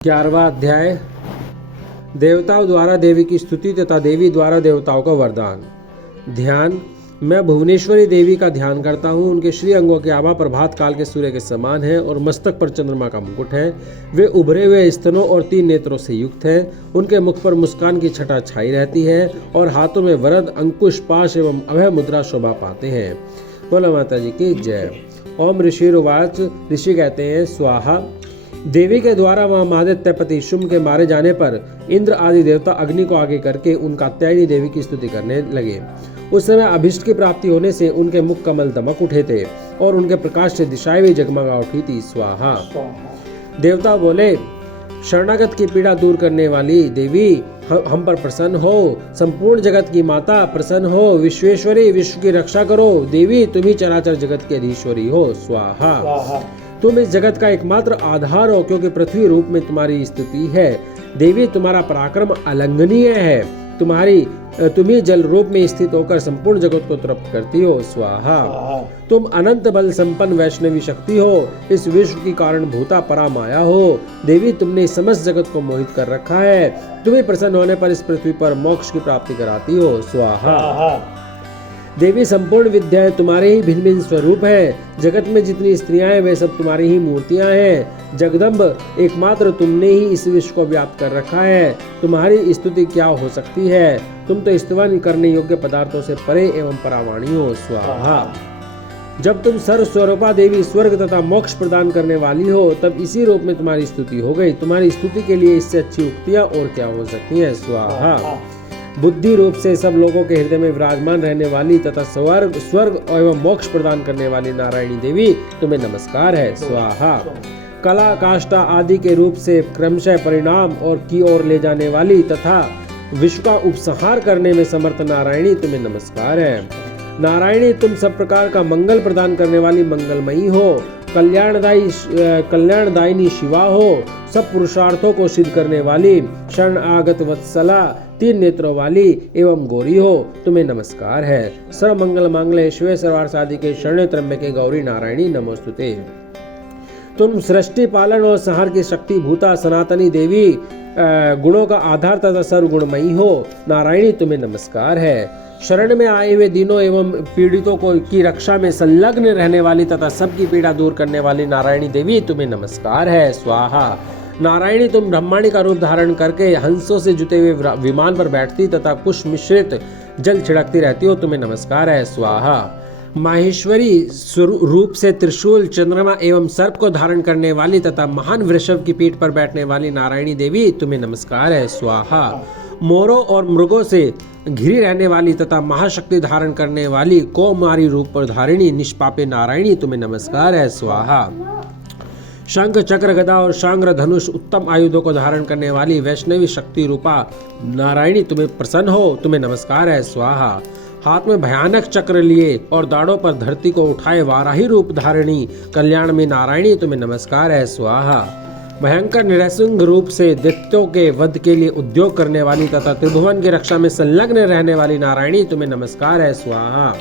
11वां अध्याय देवताओं द्वारा देवी की स्तुति तथा देवी द्वारा देवताओं का वरदान। ध्यान। मैं भुवनेश्वरी देवी का ध्यान करता हूँ। उनके श्री अंगों की आभा प्रभात काल के सूर्य के समान है और मस्तक पर चंद्रमा का मुकुट है। वे उभरे हुए स्तनों और 3 नेत्रों से युक्त हैं। उनके मुख पर मुस्कान की छटा छाई रहती है और हाथों में वरद, अंकुश, पाश एवं अभय मुद्रा शोभा पाते हैं। बोलो माता जी की जय। ओम ऋषिरुवाच। ऋषि कहते हैं स्वाहा। देवी के द्वारा वह महादित्यपति शुम्भ के मारे जाने पर इंद्र आदि देवता अग्नि को आगे करके उन कात्यायनी देवी की स्तुति करने लगे। उस समय अभिष्ट की प्राप्ति होने से उनके मुख कमल दमक उठे थे और उनके प्रकाश से दिशाएं भी जगमगा उठी थी। स्वाहा। देवता बोले, शरणागत की पीड़ा दूर करने वाली देवी हम पर प्रसन्न हो। संपूर्ण जगत की माता प्रसन्न हो। विश्वेश्वरी, विश्व की रक्षा करो। देवी तुम ही चराचर जगत के अधीश्वरी हो। स्वाहा। तुम इस जगत का एकमात्र आधार हो, क्योंकि पृथ्वी रूप में तुम्हारी स्थिति है। देवी तुम्हारा पराक्रम अलंघनीय है। तुम ही जल रूप में स्थित होकर संपूर्ण जगत को तृप्त करती हो। स्वाहा। तुम अनंत बल संपन्न वैष्णवी शक्ति हो। इस विश्व की कारण भूता परा माया हो। देवी तुमने समस्त जगत को मोहित कर रखा है। तुम्हें प्रसन्न होने पर इस पृथ्वी पर मोक्ष की प्राप्ति कराती हो। स्वाहा। देवी संपूर्ण विद्याएं तुम्हारे ही भिन्न भिन्न स्वरूप हैं। जगत में जितनी स्त्रियां हैं वे सब तुम्हारी ही मूर्तियां हैं। जगदम्ब एकमात्र तुमने ही इस विश्व को व्याप्त कर रखा है। तुम्हारी स्तुति क्या हो सकती है। तुम तो स्तवन करने योग्य पदार्थों से परे एवं परावाणी हो। स्वाहा। जब तुम सर्व स्वरूपा देवी स्वर्ग तथा मोक्ष प्रदान करने वाली हो, तब इसी रूप में तुम्हारी स्तुति हो गई। तुम्हारी स्तुति के लिए इससे अच्छी उक्तियां और क्या हो सकती हैं। स्वाहा। बुद्धि रूप से सब लोगों के हृदय में विराजमान रहने वाली तथा स्वर्ग एवं मोक्ष प्रदान करने वाली नारायणी देवी तुम्हें नमस्कार है। स्वाहा। कला, काष्ठा आदि के रूप से क्रमशः परिणाम और की ओर ले जाने वाली तथा विश्व का उपसंहार करने में समर्थ नारायणी तुम्हें नमस्कार है। नारायणी तुम सब प्रकार का मंगल प्रदान करने वाली मंगलमयी हो। कल्याणदायिनी शिवा हो। सब पुरुषार्थों को सिद्ध करने वाली शरण आगत वत्सला, 3 नेत्रों वाली एवं गौरी हो। तुम्हें नमस्कार है। सर्व मंगल मांगल्ये शिवे सर्वार्थ साधिके शरण्ये त्र्यंबके गौरी नारायणी नमोस्तुते। तुम सृष्टि, पालन और संहार की शक्ति भूता सनातनी देवी गुणों का आधार तथा सर्वगुणमयी हो। नारायणी तुम्हें नमस्कार है। शरण में आए हुए दीनों एवं पीड़ितों को की रक्षा में संलग्न रहने वाली तथा सबकी पीड़ा दूर करने वाली नारायणी देवी तुम्हें नमस्कार है। स्वाहा। नारायणी तुम ब्रह्मांड का रूप धारण करके हंसों से जुटे हुए विमान पर बैठती तथा पुष्प मिश्रित जल छिड़कती रहती हो। तुम्हें नमस्कार है। स्वाहा। माहेश्वरी रूप से त्रिशूल, चंद्रमा एवं सर्प को धारण करने वाली तथा महान वृषभ की पीठ पर बैठने वाली नारायणी देवी तुम्हें नमस्कार है। स्वाहा। मोरों और मृगों से घिरी रहने वाली तथा महाशक्ति धारण करने वाली कौमारी रूप पर धारिणी निष्पापे नारायणी तुम्हें नमस्कार है। स्वाहा। शंख, चक्र, गदा और शांग्र, धनुष उत्तम आयुधों को धारण करने वाली वैष्णवी शक्ति रूपा नारायणी तुम्हें प्रसन्न हो। तुम्हें नमस्कार है। स्वाहा। हाथ में भयानक चक्र लिए और दाढ़ों पर धरती को उठाए वाराही रूप धारिणी कल्याण में नारायणी तुम्हें नमस्कार है। स्वाहा। भयंकर निरसिंह रूप से दैत्यों के वध के लिए उद्योग करने वाली तथा त्रिभुवन की रक्षा में संलग्न रहने वाली नारायणी तुम्हें नमस्कार है। स्वाहा।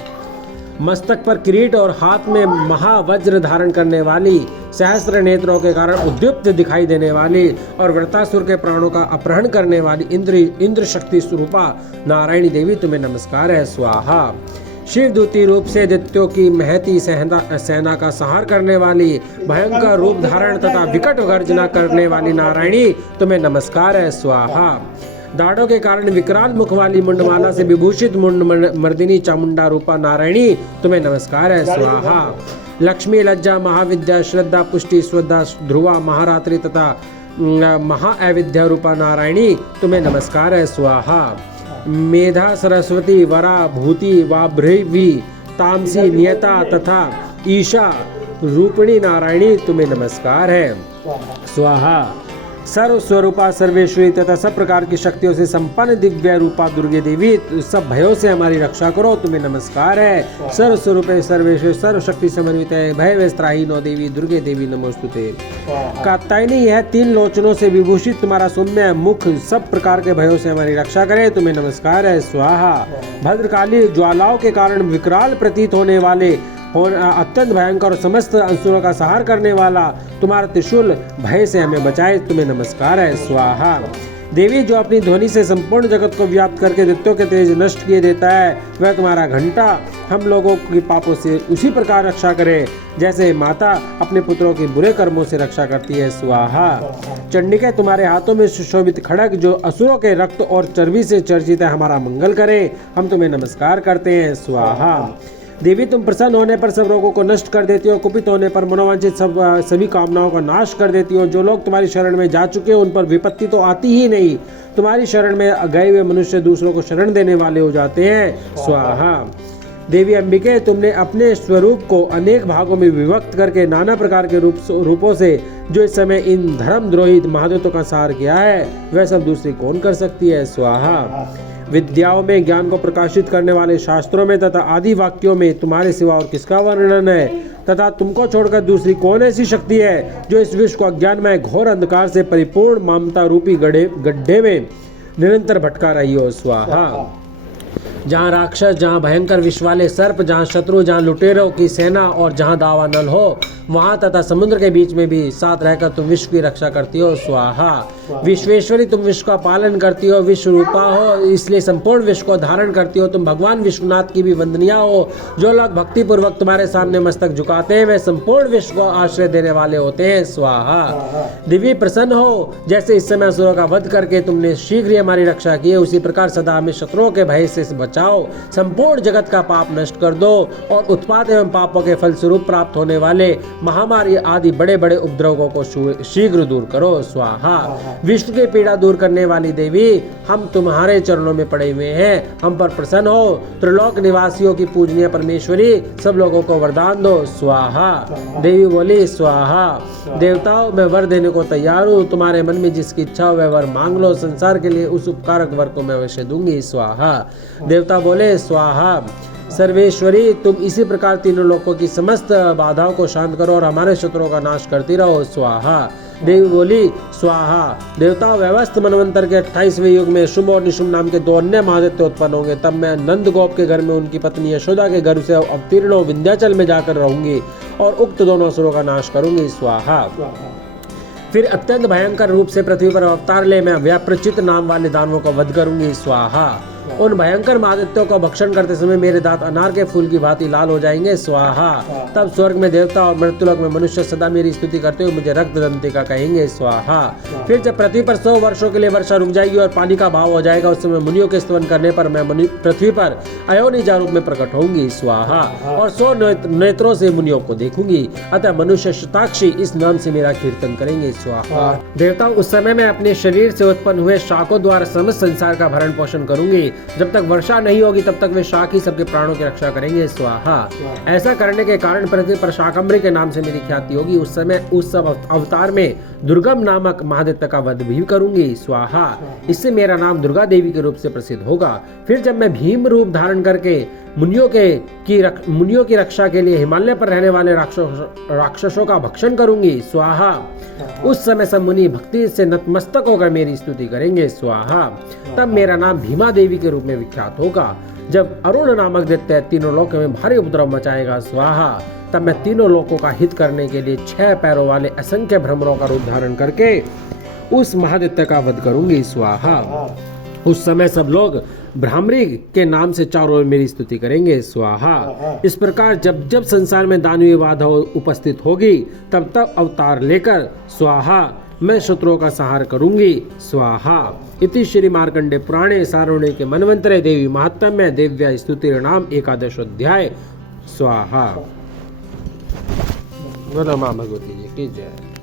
मस्तक पर किरीट और हाथ में महावज्र धारण करने वाली, सहस्त्र नेत्रों के कारण उद्युक्त दिखाई देने वाली और वृत्रासुर के प्राणों का अपहरण करने वाली इंद्र शक्ति स्वरूपा नारायणी देवी तुम्हें नमस्कार है। स्वाहा। शिवदूती रूप से दैत्यों की महती सेना का संहार करने वाली, भयंकर रूप धारण तथा विकट गर्जना करने वाली नारायणी तुम्हें नमस्कार है। स्वाहा। दाढ़ों के कारण विकराल मुख वाली मुंडमाला से विभूषित मुंड मर्दिनी चामुंडा रूपा नारायणी तुम्हें नमस्कार है। स्वाहा। लक्ष्मी, लज्जा, महाविद्या, श्रद्धा, पुष्टि, श्रद्धा, ध्रुवा, महारात्रि तथा महाअविद्या रूपा नारायणी तुम्हें नमस्कार है। स्वाहा। मेधा, सरस्वती, वरा, भूति, वाभ्रवी, तामसी, नियता तथा ईशा रूपिणी नारायणी तुम्हें नमस्कार है। स्वाहा। सर्व स्वरूपा, सर्वेश्वरी तथा सब प्रकार की शक्तियों से संपन्न दिव्य रूपा दुर्गे देवी सब भयों से हमारी रक्षा करो। तुम्हें नमस्कार है। सर्व स्वरूपे, सर्वेश्वरी, सर्व शक्ति समन्वित है, भय वस्त्राही नो देवी दुर्गे देवी नमोस्तुते। कात्यायनी, यह 3 लोचनों से विभूषित तुम्हारा सौम्य मुख सब प्रकार के भयों से हमारी रक्षा करे। तुम्हें नमस्कार है। स्वाहा। भद्रकाली, ज्वालाओं के कारण विकराल प्रतीत होने वाले अत्यंत भयंकर और समस्त असुरों का संहार करने वाला तुम्हारा त्रिशूल भय से हमें बचाए, तुम्हें नमस्कार है। स्वाहा। देवी जो अपनी ध्वनि से संपूर्ण जगत को व्याप्त करके दैत्यों के तेज नष्ट किए देता है, वह तुम्हारा घंटा हम लोगों की पापों से उसी प्रकार रक्षा करे जैसे माता अपने पुत्रों के बुरे कर्मों से रक्षा करती है। स्वाहा। चंडिका तुम्हारे हाथों में सुशोभित खड़ग जो असुरों के रक्त और चर्बी से चर्चित है, हमारा मंगल करे, हम तुम्हें नमस्कार करते हैं। स्वाहा। देवी तुम प्रसन्न होने पर सब रोगों को नष्ट कर देती हो, कुपित होने पर मनोवांछित सभी कामनाओं का नाश कर देती हो। जो लोग तुम्हारी शरण में जा चुके हो उन पर विपत्ति तो आती ही नहीं, तुम्हारी शरण में गए हुए मनुष्य दूसरों को शरण देने वाले हो जाते हैं। स्वाहा। देवी अंबिके तुमने अपने स्वरूप को अनेक भागों में विभक्त करके नाना प्रकार के रूपों से जो इस समय इन धर्मद्रोही महादेवों का संहार किया है, वह सब दूसरी कौन कर सकती है। स्वाहा। विद्याओं में ज्ञान को प्रकाशित करने वाले शास्त्रों में तथा आदि वाक्यों में तुम्हारे सिवा और किसका वर्णन है, तथा तुमको छोड़कर दूसरी कौन ऐसी शक्ति है जो इस विश्व को अज्ञानमय घोर अंधकार से परिपूर्ण ममता रूपी गड्ढे में निरंतर भटका रही हो। स्वाहा। जहाँ राक्षस, जहाँ भयंकर विष वाले सर्प, जहाँ शत्रु, जहाँ लुटेरों की सेना और जहाँ दावानल हो, वहाँ तथा समुद्र के बीच में भी साथ रहकर तुम विश्व की रक्षा करती हो। स्वाहा। विश्वेश्वरी तुम विश्व का पालन करती हो, विश्व रूपा हो, इसलिए संपूर्ण विश्व को धारण करती हो। तुम भगवान विश्वनाथ की भी वंदनिया हो। जो लोग भक्ति पूर्वक तुम्हारे सामने मस्तक झुकाते हैं, वे संपूर्ण विश्व को आश्रय देने वाले होते हैं। स्वाहा। देवी प्रसन्न हो, जैसे इस समय असुरों का वध करके तुमने शीघ्र ही हमारी रक्षा की है, उसी प्रकार सदा हमें शत्रुओं के भय से बचाओ। संपूर्ण जगत का पाप नष्ट कर दो और उत्पात एवं पापों के फलस्वरूप प्राप्त होने वाले महामारी आदि बड़े बड़े उपद्रवों को शीघ्र दूर करो। स्वाहा। विष्णु की पीड़ा दूर करने वाली देवी, हम तुम्हारे चरणों में पड़े हुए हैं, हम पर प्रसन्न हो। त्रिलोक निवासियों की पूजनीय परमेश्वरी, सब लोगों को वरदान दो। स्वाहा। देवी बोली स्वाहा। देवताओं मैं वर देने को तैयार हूँ, तुम्हारे मन में जिसकी इच्छा हो वह वर मांग लो, संसार के लिए उस उपकारक वर को मैं अवश्य दूंगी। स्वाहा। देवता बोले स्वाहा। सर्वेश्वरी तुम इसी प्रकार तीनों लोकों की समस्त बाधाओं को शांत करो और हमारे शत्रुओं का नाश करती रहो। स्वाहा। देवी बोली स्वाहा। देवता व्यवस्थ मनवंतर के 28वें युग में शुंभ और निशुंभ नाम के 2 अन्य महादैत्य उत्पन्न होंगे। तब मैं नंद गोप के घर में उनकी पत्नी यशोदा के घर से अवतीर्ण हो विंध्याचल में जाकर रहूंगी और उक्त दोनों असुरों का नाश करूंगी। स्वाहा। फिर अत्यंत भयंकर रूप से पृथ्वी पर अवतार ले मैं व्याप्रचित नाम वाले दानवों को वध करूंगी। स्वाहा। उन भयंकर महादित्यों को भक्षण करते समय मेरे दांत अनार के फूल की भांति लाल हो जाएंगे। स्वाहा। तब स्वर्ग में देवता और मृत्युलोक में मनुष्य सदा मेरी स्तुति करते हुए मुझे रक्त दंतिका कहेंगे। स्वाहा। फिर जब पृथ्वी पर 100 वर्षों के लिए वर्षा रुक जाएगी और पानी का भाव हो जाएगा, उस समय मुनियों के स्तवन करने पर मैं पृथ्वी पर अयोनिजा रूप में प्रकट होंगी। स्वाहा। और 100 नेत्रों से मुनियों को देखूंगी, अतः मनुष्य शताक्षी इस नाम से मेरा कीर्तन करेंगे। स्वाहा। देवता उस समय मैं अपने शरीर से उत्पन्न हुए शाकों द्वारा समस्त संसार का भरण पोषण करूंगी। जब तक वर्षा नहीं होगी तब तक वे शाक ही सबके प्राणों की रक्षा करेंगे। स्वाहा। ऐसा करने के कारण पृथ्वी पर शाकंभरी के नाम से मेरी ख्याति होगी। उस समय उस सब अवतार में दुर्गम नामक महादैत्य का वध भी करूंगी। स्वाहा। इससे मेरा नाम दुर्गा देवी के रूप से प्रसिद्ध होगा। फिर जब मैं भीम रूप धारण करके मुनियों की रक्षा के लिए हिमालय पर रहने वाले राक्षसों का भक्षण करूंगी। स्वाहा। उस समय सब मुनि भक्ति से नतमस्तक होकर मेरी स्तुति करेंगे। स्वाहा। तब मेरा नाम भीमा देवी के रूप में विख्यात होगा। जब अरुण नामक दैत्य तीनों लोकों में भारी उपद्रव मचाएगा। स्वाहा। तब मैं तीनों लोकों का हित करने के लिए 6 पैरों वाले असंख्य भ्रमरों का रूप धारण करके उस महादैत्य का वध करूंगी। स्वाहा। उस समय सब लोग भ्रामरी के नाम से चारों ओर मेरी स्तुति करेंगे। स्वाहा। इस प्रकार जब जब संसार में दानवीय बाधा उपस्थित होगी तब तब अवतार लेकर स्वाहा मैं शत्रुओं का संहार करूंगी। स्वाहा। इति श्री मार्कंडे पुराणे सारवणे मनवंतरे देवी महात्म्य दिव्या स्तुति नाम 11 अध्याय। स्वाहा। बोलो मां भगवती जी की जय।